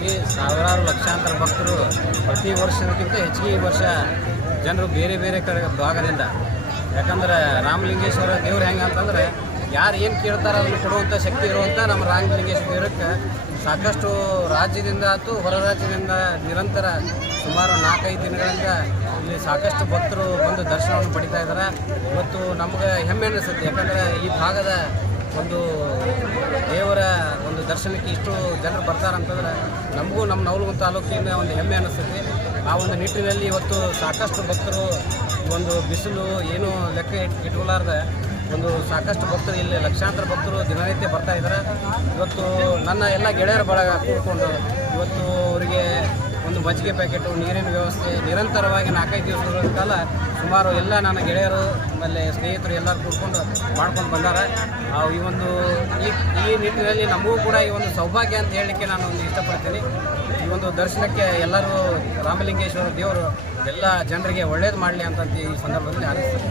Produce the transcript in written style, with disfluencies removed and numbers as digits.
ಹೀಗಾಗಿ ಸಾವಿರಾರು ಲಕ್ಷಾಂತರ ಭಕ್ತರು ಪ್ರತಿ ವರ್ಷಕ್ಕಿಂತ ಹೆಚ್ಚಿಗೆ ಈ ವರ್ಷ ಜನರು ಬೇರೆ ಬೇರೆ ಕಡೆ ಭಾಗದಿಂದ, ಯಾಕಂದ್ರೆ ರಾಮಲಿಂಗೇಶ್ವರ ದೇವ್ರು ಹೆಂಗೆ ಅಂತಂದರೆ ಯಾರು ಏನು ಕೇಳ್ತಾರೆ ಅದನ್ನು ಕೊಡುವಂಥ ಶಕ್ತಿ ಇರುವಂಥ ನಮ್ಮ ರಾಮಲಿಂಗೇಶ್ವರ ದೇವರಕ್ಕೆ ಸಾಕಷ್ಟು ರಾಜ್ಯದಿಂದ ಆಯ್ತು ಹೊರ ರಾಜ್ಯದಿಂದ ನಿರಂತರ ಸುಮಾರು 4-5 ದಿನಗಳಿಂದ ಇಲ್ಲಿ ಸಾಕಷ್ಟು ಭಕ್ತರು ಬಂದು ದರ್ಶನವನ್ನು ಪಡಿತಾ ಇದ್ದಾರೆ. ಇವತ್ತು ನಮಗೆ ಹೆಮ್ಮೆ ಅನ್ನಿಸುತ್ತೆ, ಯಾಕಂದರೆ ಈ ಭಾಗದ ಒಂದು ದೇವರ ಒಂದು ದರ್ಶನಕ್ಕೆ ಇಷ್ಟು ಜನರು ಬರ್ತಾರಂತಂದ್ರೆ ನಮಗೂ ನಮ್ಮ ನವಲಗುಂದ ತಾಲೂಕಿನ ಒಂದು ಹೆಮ್ಮೆ ಅನ್ನಿಸುತ್ತೆ. ಆ ಒಂದು ನಿಟ್ಟಿನಲ್ಲಿ ಇವತ್ತು ಸಾಕಷ್ಟು ಭಕ್ತರು ಒಂದು ಬಿಸಿಲು ಏನೂ ಲೆಕ್ಕ ಇಟ್ಕೊಲಾರ್ದೆ ಒಂದು ಸಾಕಷ್ಟು ಭಕ್ತರು ಇಲ್ಲಿ ಲಕ್ಷಾಂತರ ಭಕ್ತರು ದಿನನಿತ್ಯ ಬರ್ತಾ ಇದ್ದಾರೆ. ಇವತ್ತು ನನ್ನ ಎಲ್ಲ ಗೆಳೆಯರ ಬಳಗ ಕೂಡಿಕೊಂಡು ಇವತ್ತು ಅವರಿಗೆ ಒಂದು ಮಜ್ಜಿಗೆ ಪ್ಯಾಕೆಟು, ನೀರಿನ ವ್ಯವಸ್ಥೆ ನಿರಂತರವಾಗಿ 4-5 ದಿವಸಗಳ ಕಾಲ ಸುಮಾರು ಎಲ್ಲ ನನ್ನ ಗೆಳೆಯರು ಆಮೇಲೆ ಸ್ನೇಹಿತರು ಎಲ್ಲರೂ ಕೂಡ್ಕೊಂಡು ಮಾಡ್ಕೊಂಡು ಬಂದಾರೆ. ಈ ನಿಟ್ಟಿನಲ್ಲಿ ನಮಗೂ ಕೂಡ ಈ ಒಂದು ಸೌಭಾಗ್ಯ ಅಂತ ಹೇಳಲಿಕ್ಕೆ ನಾನು ಒಂದು ಇಷ್ಟಪಡ್ತೀನಿ. ಈ ಒಂದು ದರ್ಶನಕ್ಕೆ ಎಲ್ಲರೂ ರಾಮಲಿಂಗೇಶ್ವರ ದೇವರು ಎಲ್ಲ ಜನರಿಗೆ ಒಳ್ಳೇದು ಮಾಡಲಿ ಅಂತ ಈ ಸಂದರ್ಭದಲ್ಲಿ ಹಾರೈಸ್ತೀನಿ.